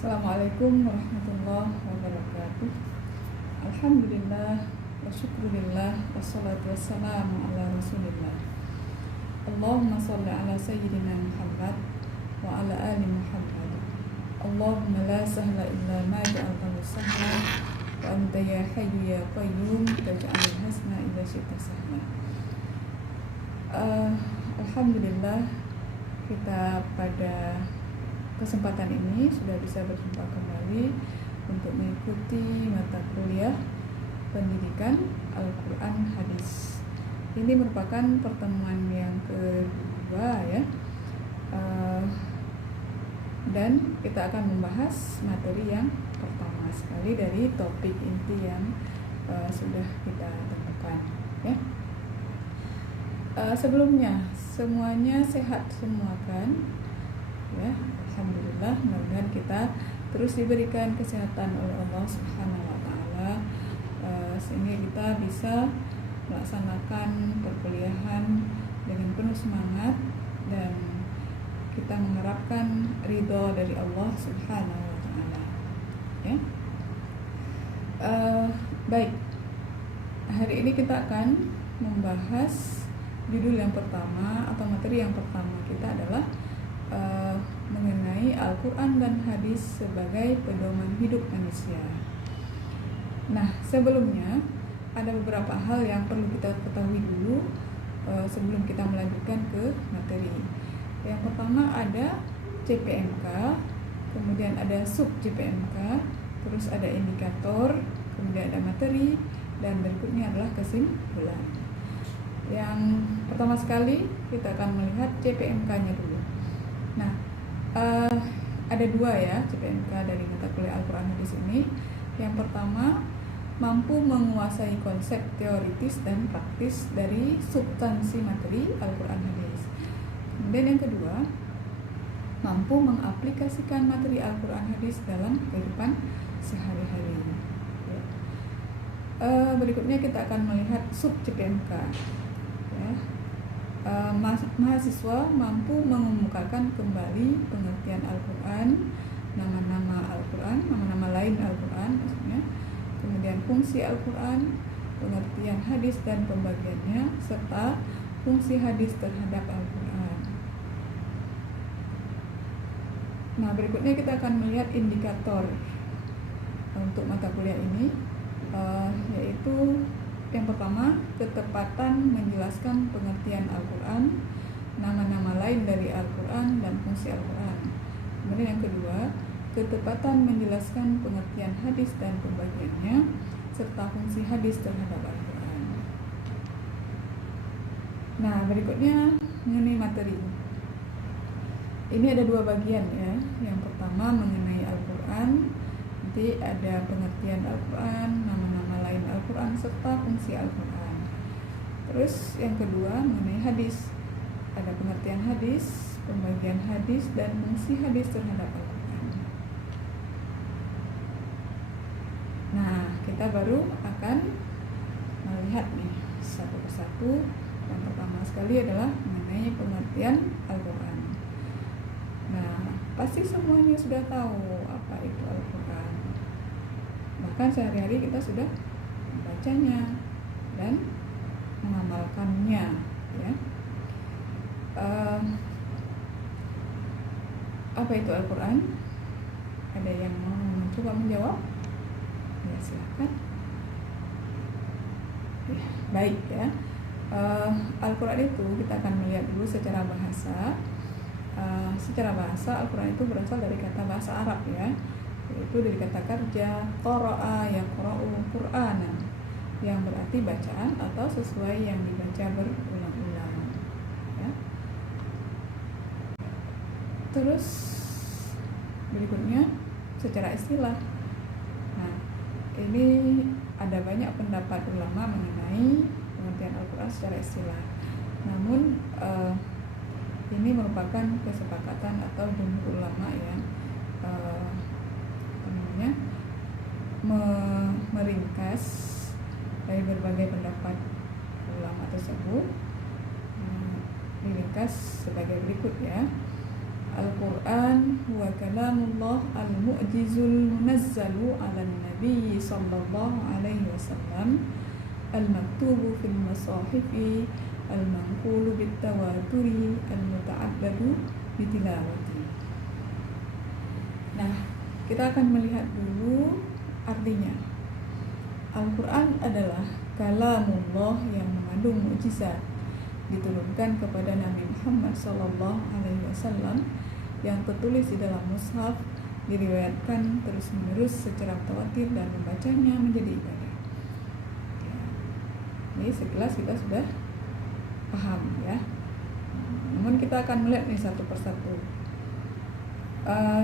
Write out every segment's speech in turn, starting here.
Assalamualaikum warahmatullahi wabarakatuh. Alhamdulillah wa syukurillah wassalatu wassalamu ala rasulillah. Allahumma salli ala sayyidina Muhammad wa ala ali Muhammad. Allahumma la sahla illa ma ja'altahu sahla wa anta ya hayyu ya qayyum taj'alul hasna idza syi'ta sahla. Alhamdulillah, kita pada kesempatan ini sudah bisa berjumpa kembali untuk mengikuti mata kuliah pendidikan Al-Quran Hadis. Ini merupakan pertemuan yang kedua ya, dan kita akan membahas materi yang pertama sekali dari topik inti yang sudah kita temukan ya. Sebelumnya semuanya sehat semua kan ya, alhamdulillah. Mudah-mudahan kita terus diberikan kesehatan oleh Allah Subhanahu wa taala, sehingga kita bisa melaksanakan perkuliahan dengan penuh semangat dan kita mengharapkan ridho dari Allah Subhanahu wa taala ya. Baik, hari ini kita akan membahas judul yang pertama atau materi yang pertama kita adalah mengenai Al-Quran dan Hadis sebagai pedoman hidup manusia. Nah, sebelumnya ada beberapa hal yang perlu kita ketahui dulu sebelum kita melanjutkan ke materi. Yang pertama ada CPMK, kemudian ada sub CPMK, terus ada indikator, kemudian ada materi, dan berikutnya adalah kesimpulan. Yang pertama sekali kita akan melihat CPMK-nya dulu. Nah, ada dua ya CPMK dari mata kuliah Al-Quran Hadis ini. Yang pertama, mampu menguasai konsep teoritis dan praktis dari substansi materi Al-Quran Hadis. Kemudian yang kedua, mampu mengaplikasikan materi Al-Quran Hadis dalam kehidupan sehari-hari. Berikutnya kita akan melihat sub CPMK ya. Mahasiswa mampu mengemukakan kembali pengertian Al-Quran, nama-nama Al-Quran, nama-nama lain Al-Quran maksudnya, kemudian fungsi Al-Quran, pengertian hadis dan pembagiannya, serta fungsi hadis terhadap Al-Quran. Nah, berikutnya kita akan melihat indikator untuk mata kuliah ini, yaitu yang pertama, ketepatan menjelaskan pengertian Al-Quran, nama-nama lain dari Al-Quran, dan fungsi Al-Quran. Kemudian yang kedua, ketepatan menjelaskan pengertian hadis dan pembagiannya, serta fungsi hadis terhadap Al-Quran. Nah, berikutnya mengenai materi. Ini ada dua bagian ya. Yang pertama mengenai Al-Quran, nanti ada pengertian Al-Quran, nama-nama lain Al-Quran, serta fungsi Al-Quran. Terus yang kedua mengenai hadis, ada pengertian hadis, pembagian hadis, dan fungsi hadis terhadap Al-Quran. Nah, kita baru akan melihat nih satu persatu. Yang pertama sekali adalah mengenai pengertian Al-Quran. Nah, pasti semuanya sudah tahu apa itu Al-Quran. Bahkan sehari-hari kita sudah membacanya dan mengamalkannya ya. Apa itu Al-Quran? Ada yang mau mencoba menjawab? Ya, silakan. Ya, baik ya. Al-Quran itu kita akan melihat dulu secara bahasa. Secara bahasa Al-Quran itu berasal dari kata bahasa Arab ya, yaitu dari kata kerja qara'a yaqra'u Qur'anan, yang berarti bacaan atau sesuai yang dibaca berulang-ulang ya. Terus berikutnya secara istilah. Nah, ini ada banyak pendapat ulama mengenai pengertian Al-Quran secara istilah. Namun ini merupakan kesepakatan atau jumhur ulama ya, meringkas dari berbagai pendapat ulama tersebut, diringkas sebagai berikut ya. Al-Quran huwa kalamullah al-mu'jizul munazzalu ala nabi sallallahu alaihi wasallam al-maktubu fil masahifi al-manqulu bit-tawaturi al-muta'abbadu bitilawati. Nah, kita akan melihat dulu artinya. Al-Quran adalah kalamullah yang mengandung mukjizat, diturunkan kepada Nabi Muhammad SAW, yang tertulis di dalam mushaf, diriwayatkan terus-menerus secara mutawatir dan membacanya menjadi ibadah. Ya. Ini sekilas kita sudah paham ya. Namun kita akan melihat nih satu persatu.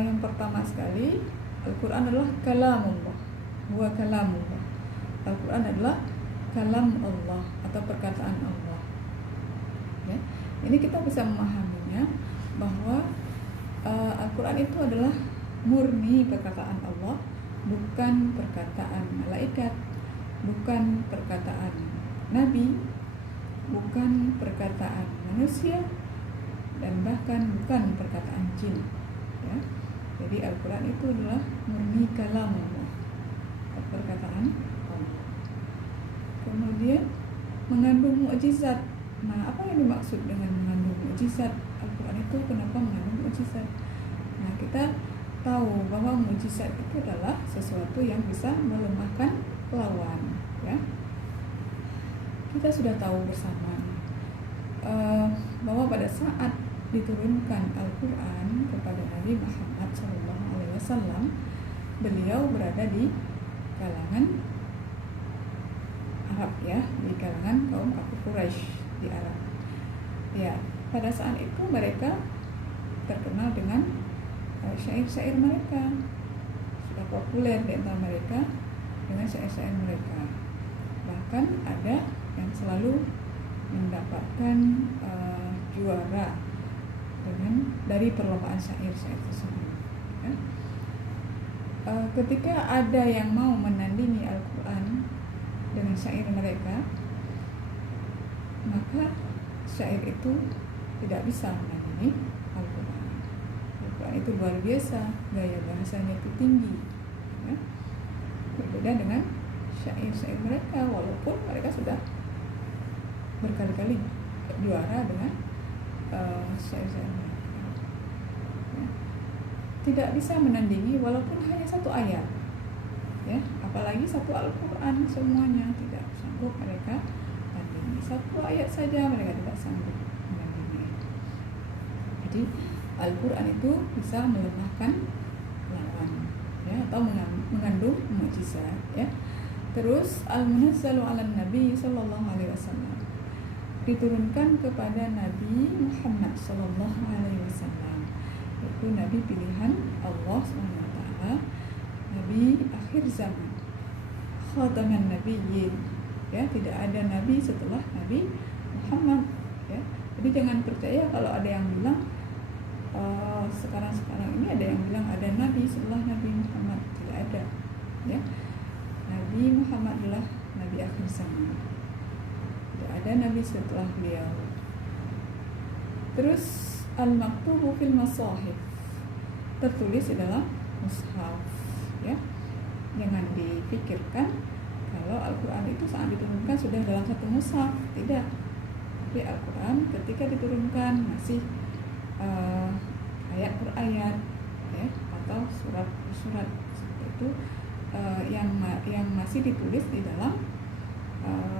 Yang pertama sekali, Al-Quran adalah kalamullah, huwa kalamullah. Al-Quran adalah kalam Allah atau perkataan Allah. Ya. Ini kita bisa memahaminya bahwa Al-Quran itu adalah murni perkataan Allah, bukan perkataan malaikat, bukan perkataan nabi, bukan perkataan manusia, dan bahkan bukan perkataan jin. Ya. Jadi Al-Quran itu adalah murni kalam Allah, perkataan Allah. Kemudian mengandung mukjizat. Nah, apa yang dimaksud dengan mengandung mukjizat? Al-Quran itu kenapa mengandung mukjizat? Nah, kita tahu bahwa mukjizat itu adalah sesuatu yang bisa melemahkan lawan, ya. Kita sudah tahu bersama bahwa pada saat diturunkan Al-Quran kepada Nabi Muhammad SAW, beliau berada di kalangan Arab, ya, di kalangan kaum Quraisy di Arab. Ya, pada saat itu mereka terkenal dengan syair-syair mereka, sudah populer di antara mereka dengan syair-syair mereka. Bahkan ada yang selalu mendapatkan juara dari perlombaan syair-syair tersebut. Ya. Ketika ada yang mau menandingi Al-Quran dengan syair mereka, maka syair itu tidak bisa menandingi Al-Quran. Al-Quran itu luar biasa, gaya bahasanya itu tinggi, ya. Berbeda dengan syair-syair mereka, walaupun mereka sudah berkali-kali juara dengan syair-syair mereka, ya. Tidak bisa menandingi walaupun hanya satu ayat, ya, apalagi satu Al-Quran semuanya tidak sanggup mereka tandingi. Satu ayat saja mereka tidak sanggup menandingi. Jadi Al-Quran itu bisa melemahkan lawan, ya, atau mengandung mukjizat, ya. Terus al-munazzalu 'alan nabi sallallahu alaihi wasallam, diturunkan kepada Nabi Muhammad sallallahu alaihi wasallam, yaitu nabi pilihan Allah SWT, nabi akhir zaman, khataman nabiyyin, ya, tidak ada nabi setelah Nabi Muhammad, ya. Jadi jangan percaya kalau ada yang bilang sekarang ini ada yang bilang ada nabi setelah Nabi Muhammad. Tidak ada, ya. Nabi Muhammad adalah nabi akhir zaman, tidak ada nabi setelah beliau. Terus al-maktubu fil masahif, tertulis di dalam mushaf, ya. Jangan dipikirkan kalau Al-Quran itu saat diturunkan sudah dalam satu mushaf, tidak. Tapi Al-Quran ketika diturunkan masih ayat per ayat, ya, atau surat per surat seperti itu, yang masih ditulis di dalam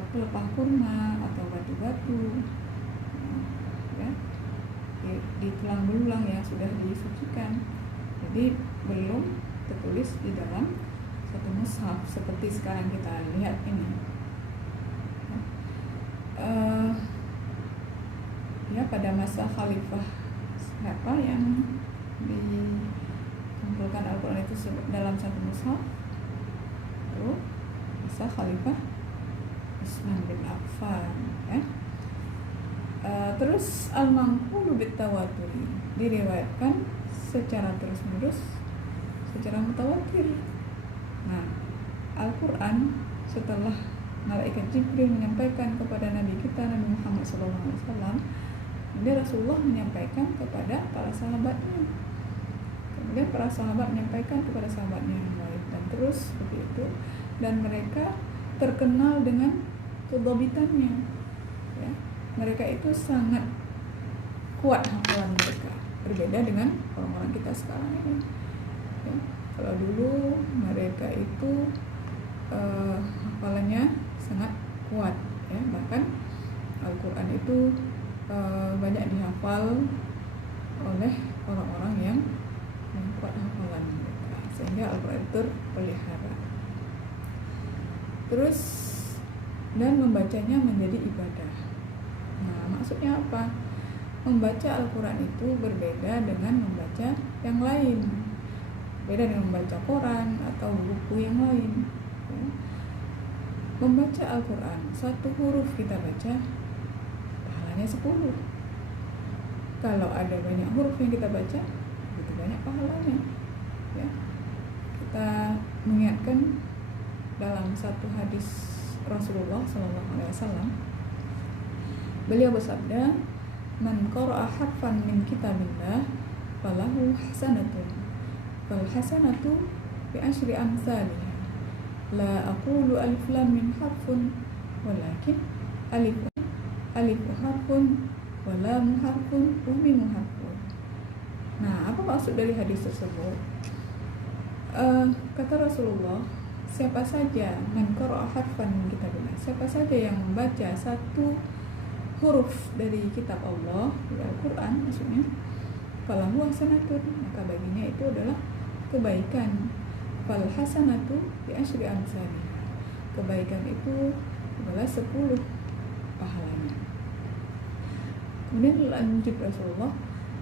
pelepah kurma atau batu-batu, ya, di tulang belulang yang sudah disucikan. Jadi belum tertulis di dalam satu mushaf seperti sekarang kita lihat ini. Ya, pada masa Khalifah siapa yang dikumpulkan Al-Quran itu dalam satu mushaf? Lalu masa Khalifah Utsman bin Affan, ya. Terus al-manqulu bit-tawaturi, diriwayatkan secara terus-menerus, secara mutawatir. Nah, Al-Quran setelah malaikat Jibril menyampaikan kepada Nabi kita Nabi Muhammad SAW, Kemudian Rasulullah menyampaikan kepada para sahabatnya. Kemudian para sahabat menyampaikan kepada sahabatnya yang lain, dan terus seperti itu. Dan mereka terkenal dengan kedobitannya, ya. Mereka itu sangat kuat hafalan mereka, berbeda dengan orang-orang kita sekarang ini, ya. Kalau dulu mereka itu hafalannya sangat kuat, ya. Bahkan Al-Quran itu banyak dihafal oleh orang-orang yang kuat hafalan mereka, sehingga Al-Quran terpelihara. Terus dan membacanya menjadi ibadah. Nah, maksudnya apa? Membaca Al-Quran itu berbeda dengan membaca yang lain, beda dengan membaca koran atau buku yang lain, ya. Membaca Al-Quran, satu huruf kita baca, pahalanya 10. Kalau ada banyak huruf yang kita baca, begitu banyak pahalanya, ya. Kita mengingatkan dalam satu hadis Rasulullah SAW, beliau bersabda, "Man qara'a harfan min kitabillah falahu hasanatun, fal hasanatu bi asyri amsalihha. La aqulu alif lam mim harfun, walakin alif harfun wa lam harfun wa mim harfun." Nah, apa maksud dari hadis tersebut? Kata Rasulullah, siapa saja man qara'a harfan min kitabillah, siapa saja yang membaca satu huruf dari kitab Allah, dari Al-Quran maksudnya, falahu hasanatun, maka baginya itu adalah kebaikan. Fal hasanatu bi asyri amsalihha, kebaikan itu adalah 10 pahalanya. Kemudian lanjut Rasulullah,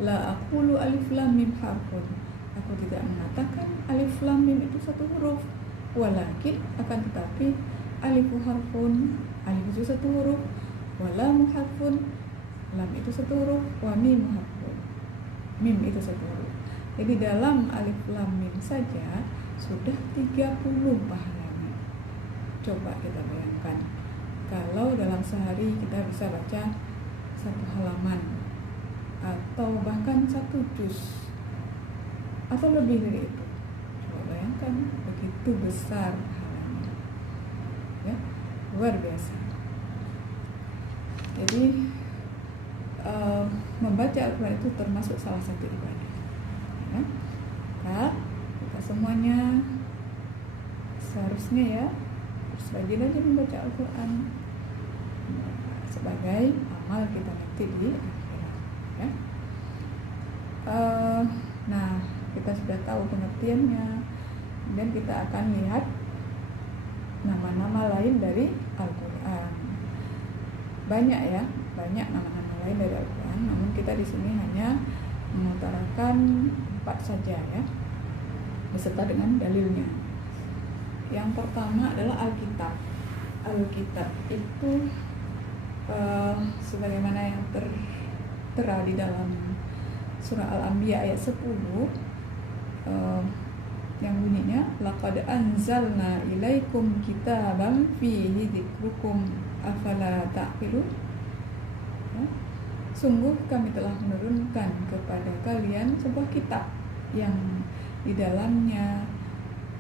la aqulu alif lam mim harfun, aku tidak mengatakan alif lam mim itu satu huruf, walakin akan tetapi alif harfun, alif itu satu huruf, wa lam harfun, lam itu satu huruf, wa mim harfun, mim itu satu huruf. Jadi dalam alif lam mim saja sudah 30 pahalanya. Coba kita bayangkan, kalau dalam sehari kita bisa baca satu halaman atau bahkan satu juz atau lebih dari itu, coba bayangkan, begitu besar pahalanya, ya, luar biasa. Jadi membaca Al-Quran itu termasuk salah satu ibadah, ya. Nah, kita semuanya seharusnya ya harus rajin aja membaca Al-Quran sebagai amal kita nanti di akhirat, ya. Nah, kita sudah tahu pengertiannya, dan kita akan lihat nama-nama lain dari Al-Quran. Banyak ya, banyak nama-nama lain dari Al-Quran, namun kita di sini hanya mengutarakan 4 saja, ya, beserta dengan dalilnya. Yang pertama adalah Alkitab. Alkitab itu sebagaimana yang tertera di dalam surah Al-Anbiya ayat 10, yang bunyinya, laqad anzalna ilaikum kitaban fihi dzikrukum afala ta'qilun, ya. Sungguh kami telah menurunkan kepada kalian sebuah kitab yang di dalamnya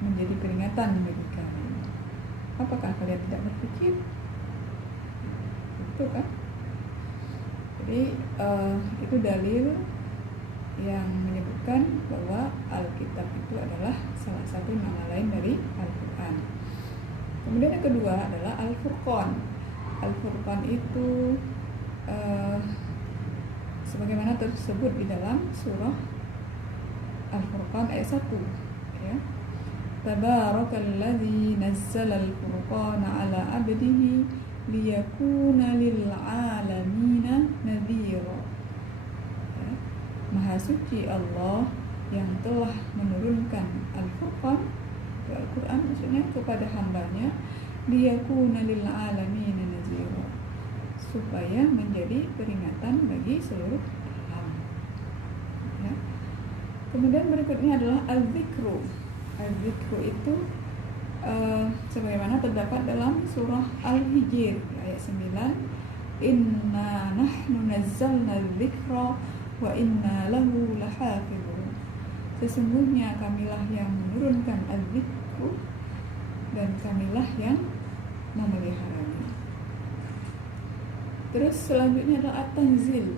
menjadi peringatan bagi kalian. Apakah kalian tidak berpikir? Itu kan? Jadi itu dalil yang menyebutkan bahwa Alkitab itu adalah salah satu nama lain dari Al-Quran. Kemudian yang kedua adalah Al-Furqan. Al-Furqan itu sebagaimana tersebut di dalam surah Al-Furqan ayat 1, ya. Tabarakalladzi nazzala al-furqana ala 'abdihi liyakuna lil 'alamina nadhira. Maha suci Allah yang telah menurunkan Al-Furqan, Al-Quran maksudnya, kepada hambanya, liyakuna lil 'alamina nadhira, supaya menjadi peringatan bagi seluruh alam, ya. Kemudian berikutnya adalah Al-Dzikru. Al-Dzikru itu sebagaimana terdapat dalam surah Al-Hijr ayat 9, inna nahnu nazzalna dzikra wa inna lahu lahafizun. Sesungguhnya kamilah yang menurunkan al-dzikru dan kamilah yang memeliharanya. Terus selanjutnya adalah at-tanzil.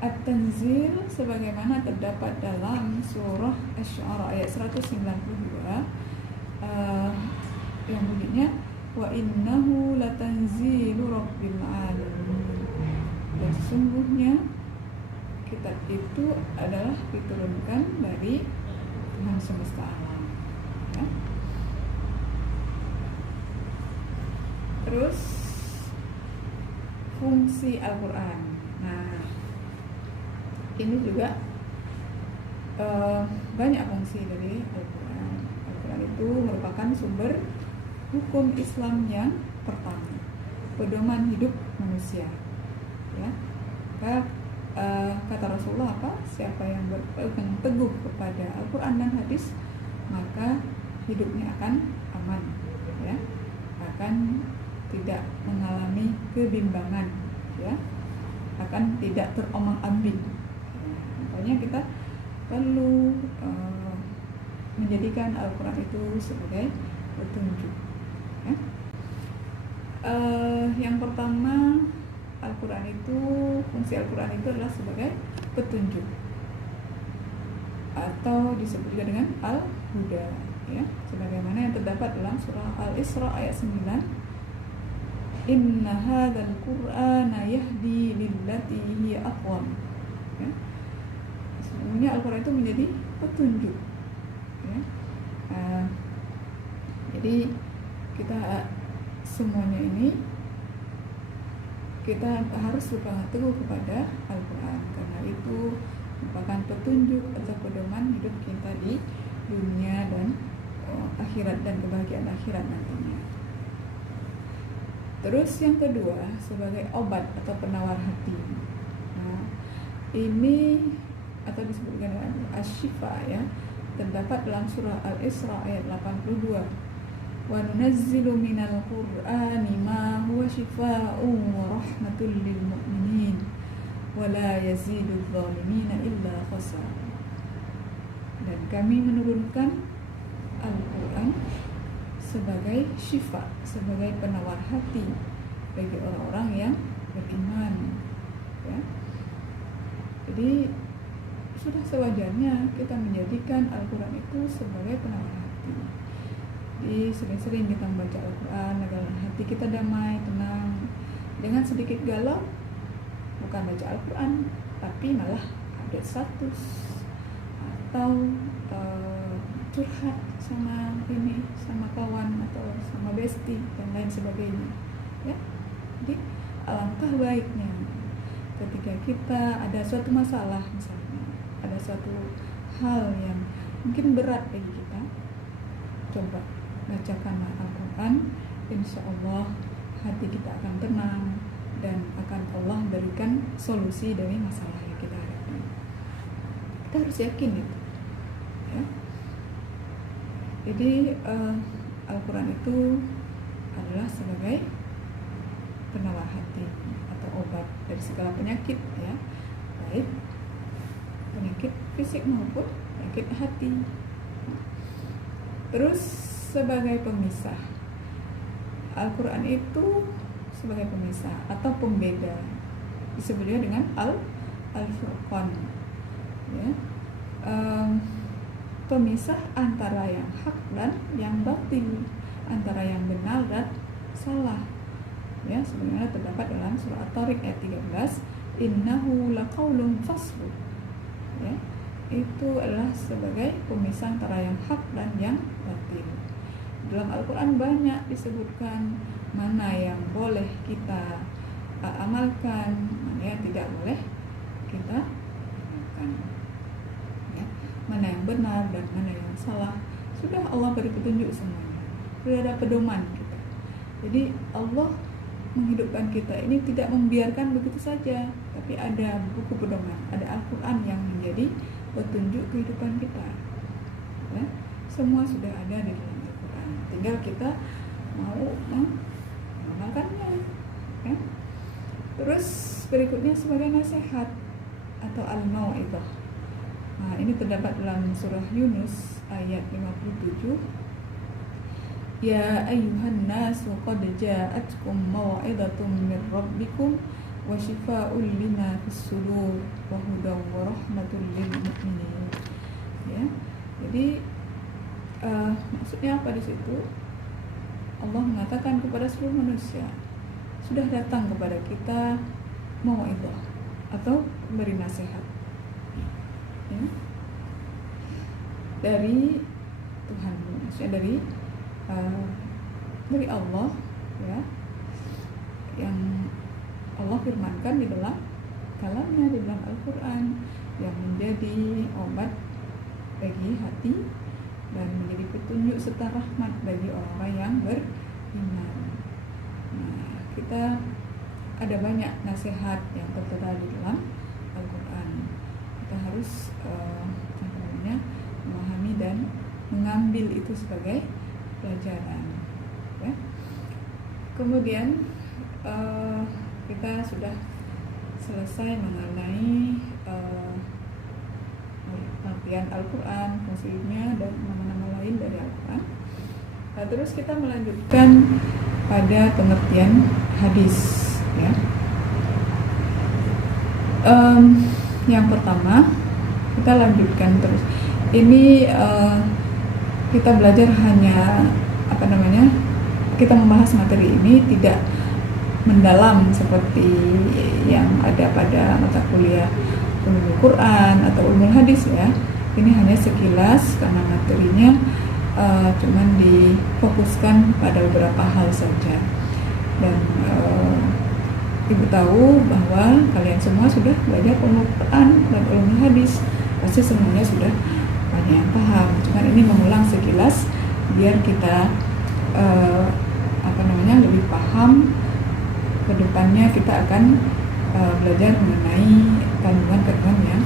At-tanzil sebagaimana terdapat dalam surah Asy-Syu'ara ayat 192 yang bunyinya wa innahu latanzilu rabbil alamin. Dan sesungguhnya kitab itu adalah diturunkan dari Tuhan semesta alam, ya. Terus fungsi Al-Quran. Nah, ini juga banyak fungsi dari Al-Quran. Al-Quran itu merupakan sumber hukum Islam yang pertama, pedoman hidup manusia, ya. Kata Rasulullah apa? Siapa yang berpegang teguh kepada Al-Quran dan hadis, maka hidupnya akan aman, ya, akan tidak mengalami kebimbangan, ya, akan tidak terombang-ambing. Makanya kita perlu menjadikan Al-Quran itu sebagai petunjuk, ya. Yang pertama, Al-Quran itu, fungsi Al-Quran itu adalah sebagai petunjuk atau disebut juga dengan Al-Huda, ya, sebagaimana yang terdapat dalam surah Al-Isra ayat 9, inna hadzal qur'ana yahdi lillati hiya aqwam, ya. Sebenarnya Al-Quran itu menjadi petunjuk, ya. Jadi kita semuanya ini kita harus berpegang teguh kepada Al-Quran, karena itu merupakan petunjuk atau pedoman hidup kita di dunia dan akhirat dan kebahagiaan akhirat nantinya. Terus yang kedua, sebagai obat atau penawar hati. Nah, ini atau disebut dengan asy-syifa, ya, terdapat dalam surah Al-Isra ayat 82. Wa nunazzilu minal qur'ani ma huwa syifaa'un wa rahmatul lil mu'minin wa la yazidudz zalimina illa khasara. Dan kami menurunkan Al-Quran sebagai syifa, sebagai penawar hati bagi orang-orang yang beriman, ya. Jadi sudah sewajarnya kita menjadikan Al-Quran itu sebagai penawar hati. Jadi sering-sering kita membaca Al-Quran agar hati kita damai, tenang. Jangan sedikit galau, bukan baca Al-Quran, tapi malah update status atau curhat sama ini, sama kawan atau sama bestie dan lain sebagainya, ya. Jadi alangkah baiknya ketika kita ada suatu masalah, misalnya ada suatu hal yang mungkin berat bagi kita, coba bacakanlah Al-Quran, insya Allah hati kita akan tenang dan akan Allah berikan solusi dari masalah yang kita hadapi. Kita harus yakin itu, ya. Jadi Al-Quran itu adalah sebagai penawar hati atau obat dari segala penyakit, ya, baik penyakit fisik maupun penyakit hati. Terus sebagai pemisah, Al-Quran itu sebagai pemisah atau pembeda, disebut juga dengan Al-Furqan, ya. Pemisah antara yang hak dan yang batil, antara yang benar dan salah, ya, sebenarnya terdapat dalam surah At-Tariq ayat 13, innahu laqaulun fasl, ya, itu adalah sebagai pemisah antara yang hak dan yang batil. Dalam Al-Quran banyak disebutkan mana yang boleh kita amalkan, mana yang tidak boleh kita amalkan, ya, mana yang benar dan mana yang salah. Sudah Allah beri petunjuk semuanya, sudah ada pedoman kita. Jadi Allah menghidupkan kita ini tidak membiarkan begitu saja, tapi ada buku pedoman, ada Al-Quran yang menjadi petunjuk kehidupan kita, ya. Semua sudah ada di dalam Al-Quran, tinggal kita mau mengamalkannya, ya. Terus berikutnya sebagai nasihat atau al-mau'izah. Nah, ini terdapat dalam surah Yunus ayat 57. Ya ayyuhan nasu qad ja'atkum mau'izatun min rabbikum wa shifaa'un lima fis sudur wa hudaw wa rahmatul lil mu'minin. Ya. Jadi maksudnya apa di situ? Allah mengatakan kepada seluruh manusia, sudah datang kepada kita mau'izah atau beri nasihat, ya, dari Tuhan, maksudnya dari Allah, ya, yang Allah firmankan di dalam kalamnya, di dalam Al-Quran, yang menjadi obat bagi hati dan menjadi petunjuk serta rahmat bagi orang-orang yang beriman. Nah, kita ada banyak nasihat yang tertera di dalam Al-Quran. Kita harus memahami dan mengambil itu sebagai pelajaran, ya. Kemudian kita sudah selesai mengenai pengertian Al-Quran, fungsinya dan nama-nama lain dari Al-Quran. Terus kita melanjutkan pada pengertian hadis, ya. Yang pertama kita lanjutkan terus. Ini kita belajar hanya kita membahas materi ini tidak mendalam seperti yang ada pada mata kuliah Ulumul Quran atau Ulumul Hadis, ya. Ini hanya sekilas karena materinya cuman difokuskan pada beberapa hal saja. Dan Ibu tahu bahwa kalian semua sudah belajar Ulumul Quran dan Ulumul Hadis, pasti semuanya sudah banyak yang paham. Cuman ini mengulang sekilas biar kita lebih paham. Kedepannya kita akan belajar mengenai kandungan-kandungan yang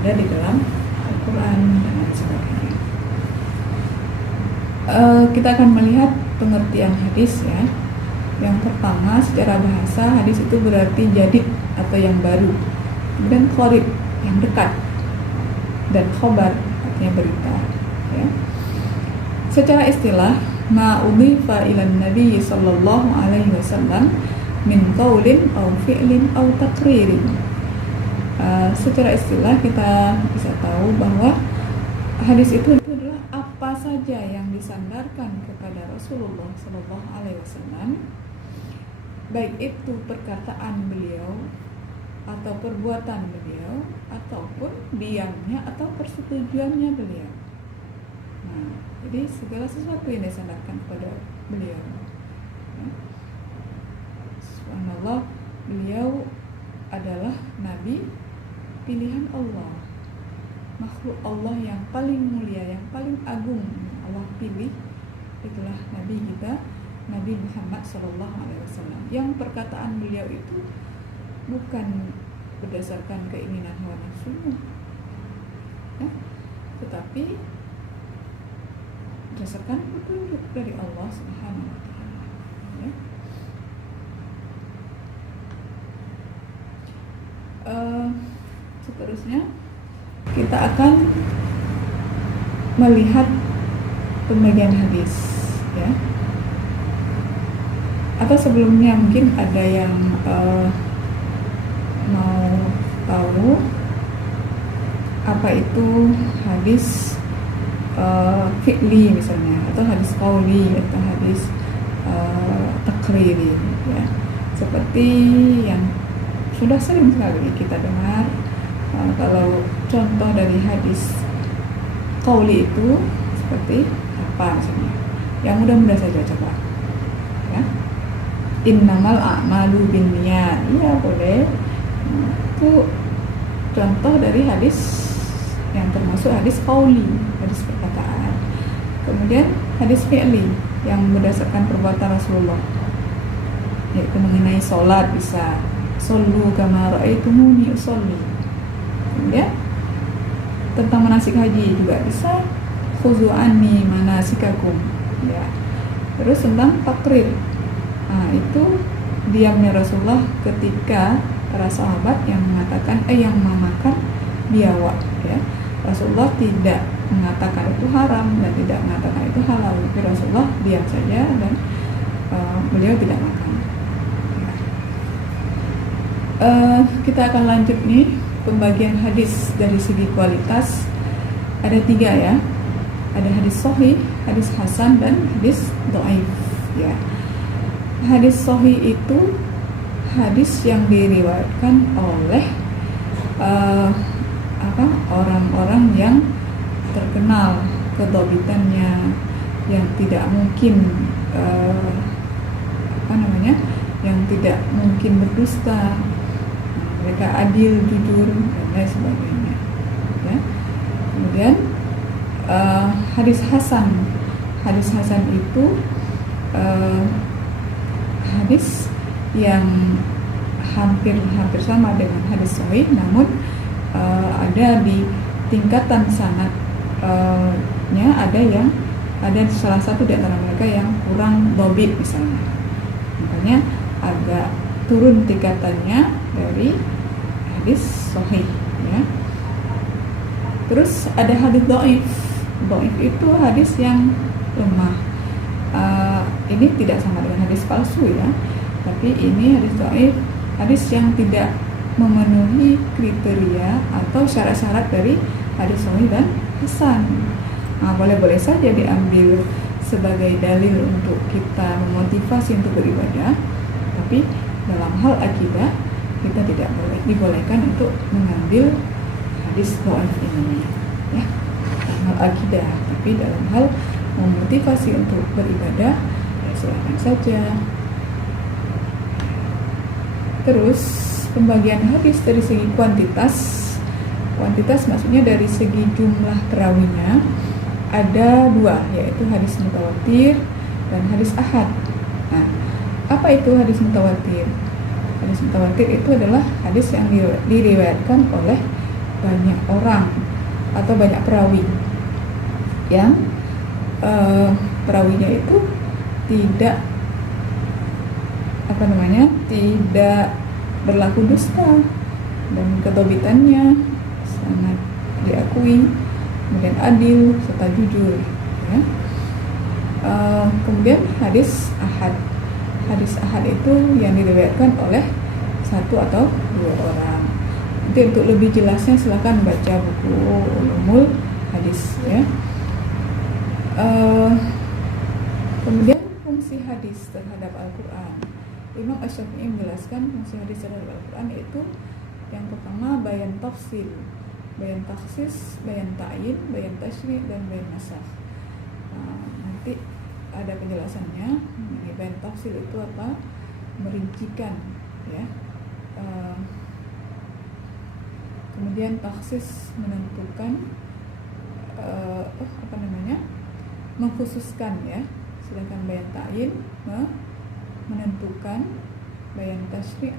ada di dalam Al-Quran dan lain sebagainya. Kita akan melihat pengertian hadis, ya. Yang pertama, secara bahasa hadis itu berarti jadid atau yang baru, dan qarib yang dekat, dan khobar artinya berita, ya. Secara istilah, ma udhifa ilan nabi sallallahu alaihi wasallam min qaulin aw fi'lin aw taqririn. Secara istilah kita bisa tahu bahwa hadis itu adalah apa saja yang disandarkan kepada Rasulullah sallallahu alaihi wasallam, baik itu perkataan beliau atau perbuatan beliau ataupun diamnya atau persetujuannya beliau. Nah, jadi segala sesuatu yang disandarkan kepada beliau, ya. Subhanallah, beliau adalah nabi pilihan Allah, makhluk Allah yang paling mulia, yang paling agung Allah pilih. Itulah nabi kita, Nabi Muhammad SAW, yang perkataan beliau itu bukan berdasarkan keinginan hawa nafsunya, ya, tetapi berdasarkan petunjuk dari Allah Subhanahu wa Ta'ala, ya. Seterusnya kita akan melihat pembagian hadis, ya. Atau sebelumnya mungkin ada yang mau tahu apa itu hadis fi'li misalnya, atau hadis qauli, atau hadis takriri, ya. Seperti yang sudah sering sekali kita dengar, kalau contoh dari hadis qauli itu seperti apa misalnya, yang mudah-mudah saja coba, ya. Innamal a'malu binniyat, iya boleh. Itu contoh dari hadis yang termasuk hadis qauli, hadis perkataan. Kemudian hadis fi'li yang berdasarkan perbuatan Rasulullah, yaitu mengenai sholat bisa shollu kama ra'aitumuni usolli. Kemudian tentang manasik haji juga bisa khuzu anni manasikakum, ya. Terus tentang takrir, nah itu diamnya Rasulullah ketika para sahabat yang memakan biawak, ya. Rasulullah tidak mengatakan itu haram dan tidak mengatakan itu halal, tapi Rasulullah diam saja dan beliau tidak makan. Kita akan lanjut nih pembagian hadis dari segi kualitas. Ada 3 ya, ada hadis sahih, hadis hasan, dan hadis dhaif, ya. Hadis sahih itu hadis yang diriwayatkan oleh orang-orang yang terkenal kedobitannya, yang tidak mungkin yang tidak mungkin berdusta, mereka adil, jujur, dan lain sebagainya, ya. Kemudian hadis hasan itu hadis yang hampir sama dengan hadis sahih, namun ada di tingkatan sanadnya ada salah satu di antara mereka yang kurang dhabit misalnya, makanya agak turun tingkatannya dari hadis sahih, ya. Terus ada hadis dhaif. Dhaif itu hadis yang lemah. Ini tidak sama dengan hadis palsu, ya, tapi ini hadis dhaif, hadis yang tidak memenuhi kriteria atau syarat-syarat dari hadis sahih dan hasan. Boleh-boleh saja diambil sebagai dalil untuk kita memotivasi untuk beribadah, tapi dalam hal akidah kita tidak dibolehkan untuk mengambil hadis dhaif ini, ya. Dalam hal akidah, tapi dalam hal memotivasi untuk beribadah, ya silakan saja. Terus pembagian hadis dari segi kuantitas maksudnya dari segi jumlah perawinya ada 2, yaitu hadis mutawatir dan hadis ahad. Nah, apa itu hadis mutawatir? Hadis mutawatir itu adalah hadis yang diriwayatkan oleh banyak orang atau banyak perawi yang perawinya itu tidak tidak berlaku dusta dan kedobitannya sangat diakui, kemudian adil serta jujur, ya. Kemudian hadis ahad itu yang diriwayatkan oleh 1 atau 2 orang. Nanti untuk lebih jelasnya silakan baca buku Ulumul Hadis, ya. Kemudian fungsi hadis terhadap Al-Quran. Imam Asy-Syafi'i menjelaskan fungsi hadis terhadap Al-Quran yaitu yang pertama bayan tafsil, bayan taksis, bayan ta'yin, bayan tasyri', dan bayan nasakh. Nanti ada penjelasannya. Bayan tafsil itu apa? Merincikan, ya. Kemudian taksis menentukan mengkhususkan, ya. Sedangkan bayan ta'yin menentukan, bayan tasyri'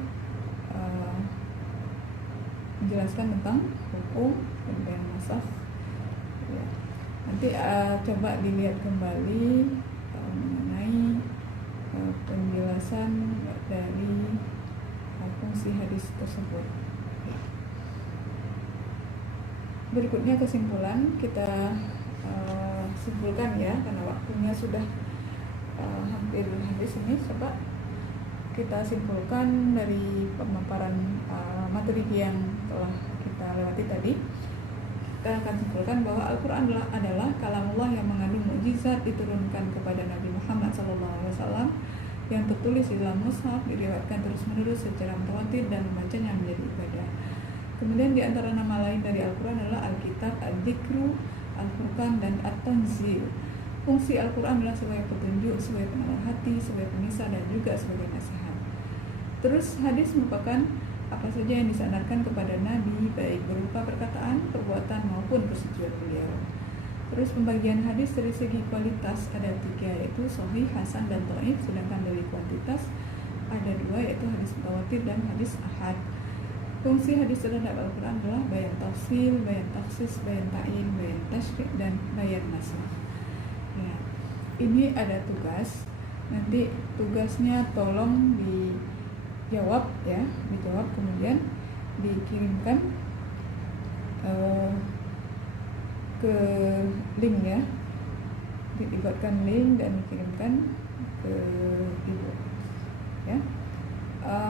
menjelaskan tentang hukum, dan bayan nasakh, ya. Nanti coba dilihat kembali mengenai penjelasan dari fungsi hadis tersebut. Berikutnya kesimpulan, kita simpulkan, ya, karena waktunya sudah hampir habis ini. Coba kita simpulkan dari pemaparan materi yang telah kita lewati tadi. Kita akan simpulkan bahwa Al-Quran adalah kalamullah yang mengandung mukjizat diturunkan kepada Nabi Muhammad SAW, yang tertulis di dalam mushaf, diriwayatkan terus-menerus secara mutawatir dan membacanya menjadi ibadah. Kemudian di antara nama lain dari Al-Quran adalah Al-Kitab, Al-Dzikru, Al-Furqan, dan At-Tanzil. Fungsi Al-Quran adalah sebagai petunjuk, sebagai penawar hati, sebagai pemisah, dan juga sebagai nasihat. Terus hadis merupakan apa saja yang disandarkan kepada Nabi, baik berupa perkataan, perbuatan, maupun persetujuan beliau. Terus pembagian hadis dari segi kualitas ada 3, yaitu sahih, hasan, dan dhaif. Sedangkan dari kuantitas ada 2, yaitu hadis mutawatir dan hadis ahad. Fungsi hadis terhadap Al-Quran adalah bayan tafsil, bayan taksis, bayan ta'yin, bayan tasyri', dan bayan nasakh. Ya, ini ada tugas. Nanti tugasnya tolong di dijawab kemudian dikirimkan ke link ya, dibuatkan link dan dikirimkan ke ibu ya.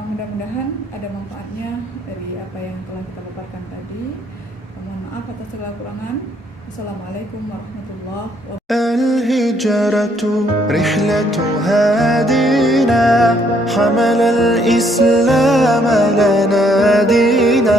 Mudah-mudahan ada manfaatnya dari apa yang telah kita paparkan tadi. Mohon maaf atas segala kekurangan. Assalamualaikum warahmatullahi wabarakatuh. الهجرة رحلة هادينا حمل الإسلام لنا دينا